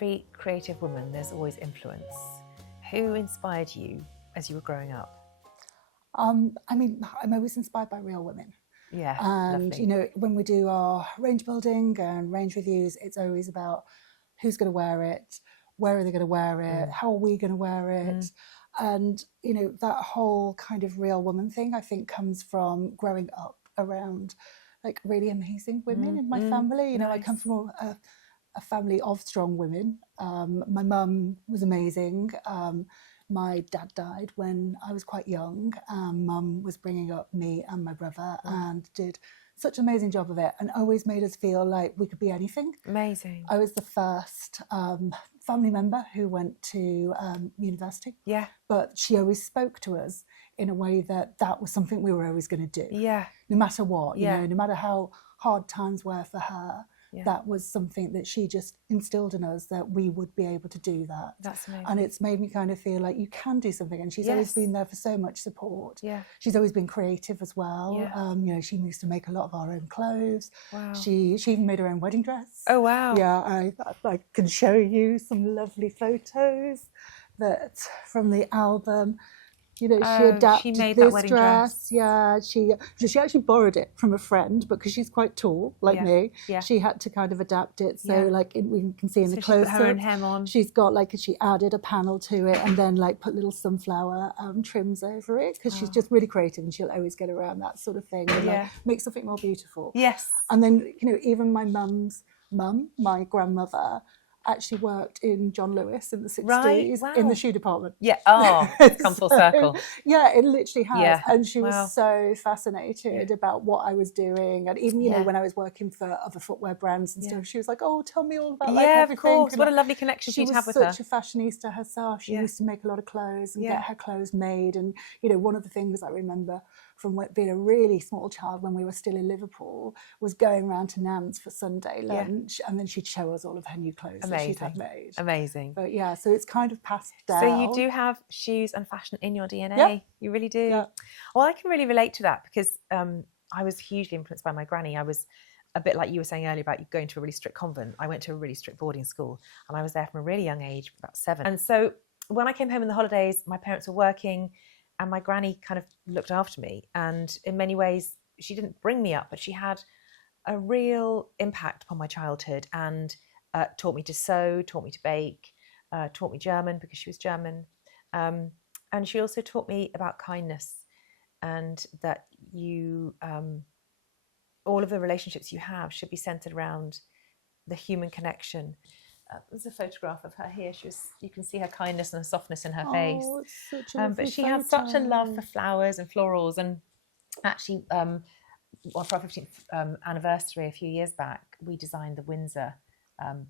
every creative woman, there's always influence. Who inspired you as you were growing up? I mean, I'm always inspired by real women. Yeah, And, lovely. you know, when we do our range building and range reviews, it's always about who's going to wear it, where are they going to wear it, how are we going to wear it? And, you know, that whole kind of real woman thing, I think, comes from growing up around like really amazing women in my family. You know, I come from a family of strong women. My mum was amazing. My dad died when I was quite young. Mum was bringing up me and my brother and did such an amazing job of it, and always made us feel like we could be anything. Amazing. I was the first family member who went to university. Yeah. But she always spoke to us in a way that was something we were always going to do. Yeah. No matter what, you Yeah. know, no matter how hard times were for her. Yeah. That was something that she just instilled in us, that we would be able to do that. That's amazing. And it's made me kind of feel like you can do something. And she's always been there for so much support. Yeah. She's always been creative as well. Yeah. You know, she used to make a lot of our own clothes. Wow. She even made her own wedding dress. Oh, wow. Yeah, I can show you some lovely photos that from the album. You know, she adapted this dress. Yeah, she actually borrowed it from a friend, because she's quite tall, like me. Yeah. She had to kind of adapt it. So like we can see in the close-up, she put her own hem on. She's got like, she added a panel to it and then like put little sunflower trims over it, because she's just really creative and she'll always get around that sort of thing and like make something more beautiful. Yes. And then, you know, even my mum's mum, my grandmother, actually worked in John Lewis in the 60s in the shoe department. Yeah. Oh, it's come full circle. Yeah, it literally has. Yeah. And she was so fascinated about what I was doing. And even, you know, when I was working for other footwear brands and stuff, she was like, oh, tell me all about like everything. Of course. What a lovely connection she'd have with her. She was such a fashionista herself. She used to make a lot of clothes and get her clothes made. And, you know, one of the things I remember from being a really small child when we were still in Liverpool was going around to Nan's for Sunday lunch, and then she'd show us all of her new clothes that she'd had made. Amazing. But yeah, so it's kind of passed down. So you do have shoes and fashion in your DNA. Yeah. You really do. Yeah. Well, I can really relate to that, because I was hugely influenced by my granny. I was a bit like you were saying earlier about you going to a really strict convent. I went to a really strict boarding school, and I was there from a really young age, about 7. And so when I came home in the holidays, my parents were working, and my granny kind of looked after me. And in many ways, she didn't bring me up, but she had a real impact upon my childhood, and taught me to sew, taught me to bake, taught me German because she was German. And she also taught me about kindness, and that you, all of the relationships you have should be centered around the human connection. There's a photograph of her here. You can see her kindness and her softness in her face. It's such a but she had such a love for flowers and florals. And actually, for our 15th anniversary a few years back, we designed the Windsor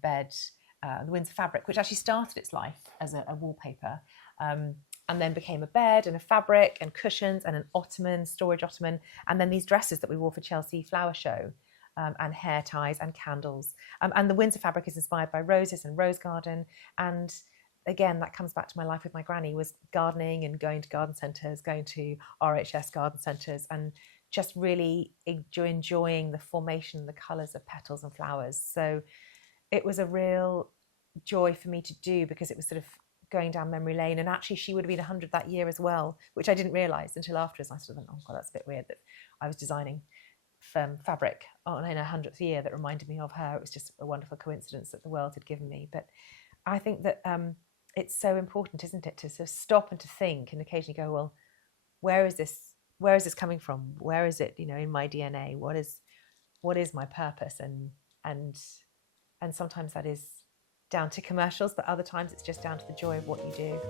bed, the Windsor fabric, which actually started its life as a wallpaper, and then became a bed and a fabric and cushions and an ottoman, storage ottoman, and then these dresses that we wore for Chelsea Flower Show. And hair ties and candles. And the Windsor fabric is inspired by roses and rose garden. And again, that comes back to my life with my granny, was gardening and going to garden centres, going to RHS garden centres, and just really enjoying the formation, the colours of petals and flowers. So it was a real joy for me to do, because it was sort of going down memory lane. And actually she would have been 100 that year as well, which I didn't realise until afterwards. I sort of went, oh God, that's a bit weird that I was designing fabric in her 100th year that reminded me of her. It was just a wonderful coincidence that the world had given me. But I think that it's so important, isn't it, to sort of stop and to think and occasionally go, well, where is this coming from? Where is it, you know, in my DNA? What is my purpose? And sometimes that is down to commercials, but other times it's just down to the joy of what you do.